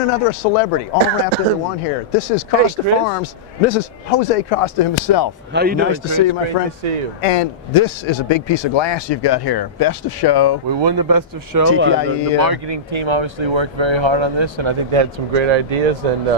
and another celebrity, all wrapped into one here. This is Costa Farms. This is Jose Costa himself. How you doing? Nice to see you, my friend. Great to see you. And this is a big piece of glass you've got here. Best of show. We won the best of show. TPIE, the marketing team obviously worked very hard on this, and I think they had some great ideas, and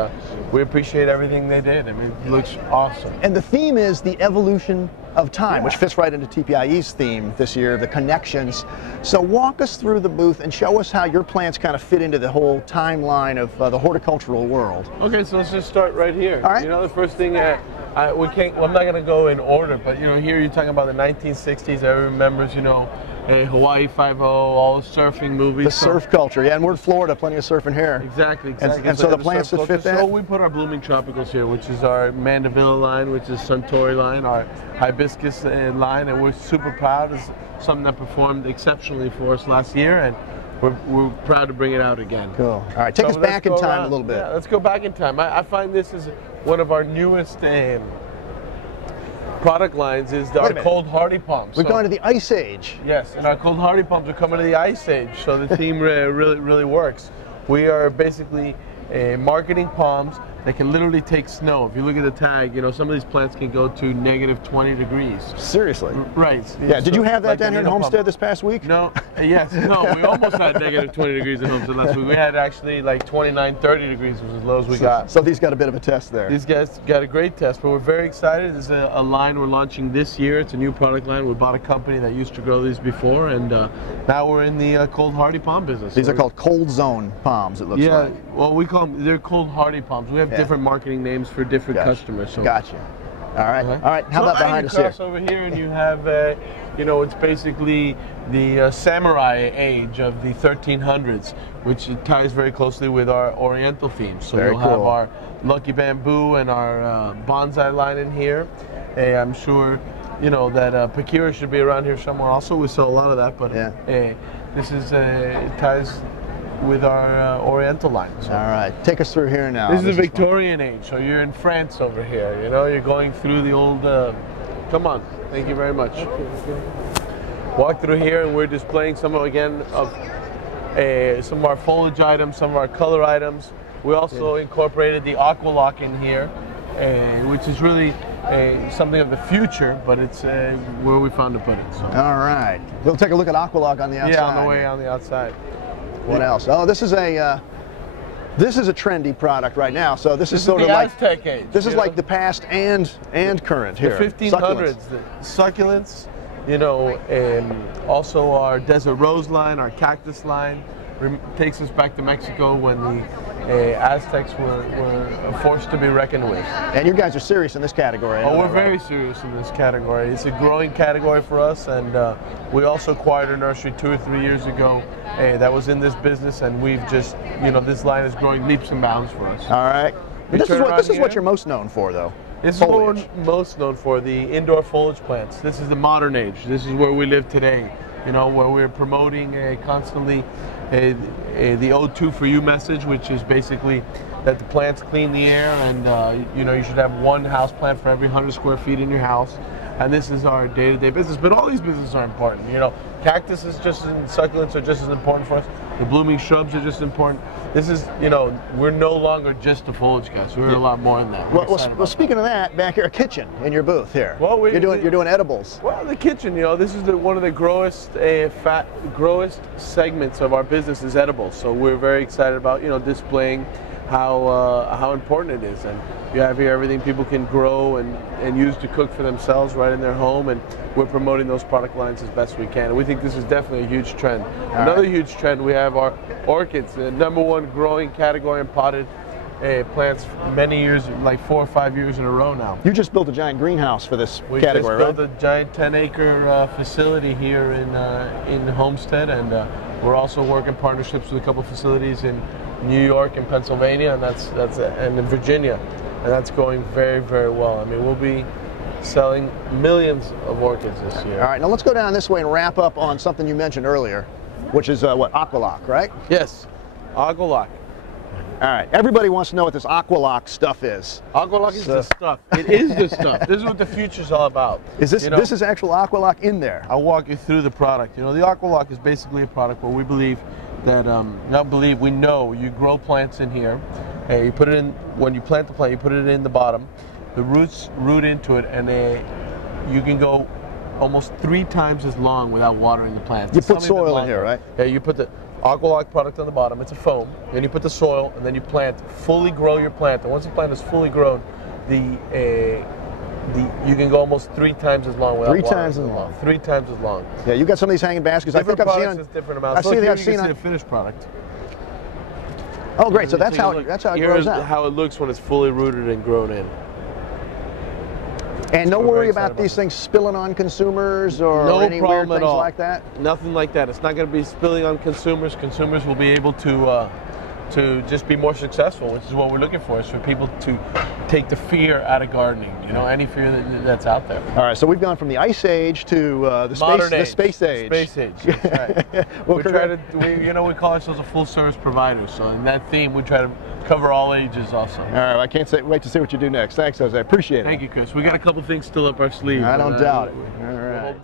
we appreciate everything they did. I mean, it looks awesome. And the theme is the evolution of time, which fits right into TPIE's theme this year, the connections. So walk us through the booth and show us how your plants kind of fit into the whole timeline of the horticultural world. Okay, so let's just start right here. All right. You know, the first thing, I'm not going to go in order, but you know, here you're talking about the 1960s. Everyone remembers, you know, Hawaii 5-0, all the surfing movies. The surf culture, yeah, and we're in Florida, plenty of surfing here. Exactly. And so the plants that fit that? So we put our blooming tropicals here, which is our Mandevilla line, which is Suntory line, our hibiscus line, and we're super proud. It's something that performed exceptionally for us last year, and we're proud to bring it out again. Cool. All right, take us back in time a little bit. Yeah, let's go back in time. I find this is one of our newest product lines is our cold hardy palms. We've gone to the Ice Age. Yes, and our cold hardy palms are coming to the Ice Age, so the theme really works. We are basically marketing palms that can literally take snow. If you look at the tag, you know, some of these plants can go to -20 degrees. Seriously? Right. Yeah, did you have that down here in Homestead this past week? No, yes, no, we almost had -20 degrees in Homestead last week. We had actually like 29, 30 degrees was as low as we got. So these got a bit of a test there. These guys got a great test, but we're very excited. There's a line we're launching this year. It's a new product line. We bought a company that used to grow these before, and now we're in the cold hardy palm business. These are called cold zone palms, it looks like. Yeah, well, we call them, they're cold hardy palms. We have different marketing names for different customers. So. Gotcha. All right. All right. How about behind us here? Over here, and you have, you know, it's basically the samurai age of the 1300s, which ties very closely with our Oriental theme. So we'll have our lucky bamboo and our bonsai line in here. I'm sure, you know, that Pakira should be around here somewhere. Also, we sell a lot of that, but this is it ties with our Oriental lines. So. All right, take us through here now. This is the Victorian age, so you're in France over here. You know, you're going through the old. Come on, thank you very much. Walk through here, and we're displaying some of our foliage items, some of our color items. We also incorporated the Aqualock in here, which is really something of the future, but it's where we found to put it. So. All right, we'll take a look at Aqualock on the outside. Yeah, on the way on the outside. What else? Oh, this is a trendy product right now. So this is sort of the like Aztec age. This is like the past and current here. The 1500s, the succulents, you know, and also our desert rose line, our cactus line, takes us back to Mexico when the Aztecs were forced to be reckoned with. And you guys are serious in this category. Oh, we're very serious in this category. It's a growing category for us, and we also acquired a nursery 2 or 3 years ago that was in this business, and we've just, you know, this line is growing leaps and bounds for us. All right. But this is what you're most known for, though. This is what we're most known for, the indoor foliage plants. This is the modern age. This is where we live today, you know, where we're promoting constantly the O2 for you message, which is basically that the plants clean the air, and you know, you should have one house plant for every 100 square feet in your house. And this is our day-to-day business, but all these businesses are important. You know, cactus is just as, succulents are just as important for us. The blooming shrubs are just important. This is, you know, we're no longer just a foliage guys. We're a lot more than that. Well, speaking of that, back here, a kitchen in your booth here. Well, you're doing edibles. Well, the kitchen, you know, this is one of the growest segments of our business is edibles. So we're very excited about, you know, displaying how important it is. And you have here everything people can grow and use to cook for themselves right in their home, and we're promoting those product lines as best we can. And we think this is definitely a huge trend. Another huge trend, we have our orchids, the #1 growing category in potted plants many years, like 4 or 5 years in a row now. You just built a giant greenhouse for this category, right? We just built a giant 10-acre facility here in Homestead, and we're also working partnerships with a couple facilities in New York and Pennsylvania, and and in Virginia, and that's going very, very well. I mean, we'll be selling millions of orchids this year. All right, now let's go down this way and wrap up on something you mentioned earlier, which is what, Aqualock, right? Yes, Aqualock. All right, everybody wants to know what this Aqualock stuff is. Aqualock is the stuff. It is the stuff. This is what the future's all about. Is this, this is actual Aqualock in there? I'll walk you through the product. You know, the Aqualock is basically a product where we believe that not believe, we know you grow plants in here. You put it in, when you plant the plant, you put it in the bottom. The roots root into it, and you can go almost 3 times as long without watering the plants. You put soil in here, right? Yeah, you put the Aqualock product on the bottom. It's a foam. Then you put the soil, and then you plant. Fully grow your plant. And once the plant is fully grown, you can go almost 3 times as long without 3 watering. times as long. 3 times as long. Yeah, you got some of these hanging baskets. Different I think products I've seen is different amounts. I've I've seen a finished product. Oh, great! So that's how it grows out. How it looks when it's fully rooted and grown in. And no worry about these things spilling on consumers or any weird things like that? Nothing like that. It's not going to be spilling on consumers. Consumers will be able to just be more successful, which is what we're looking for, is for people to take the fear out of gardening, you know, any fear that's out there. All right, so we've gone from the ice age to the space age. Space age, that's right. Well, we call ourselves a full service provider, so in that theme we try to cover all ages also. All right, I can't wait to see what you do next. Thanks, Jose. I appreciate it. Thank you, Chris. We got a couple things still up our sleeve. I don't doubt it. All right.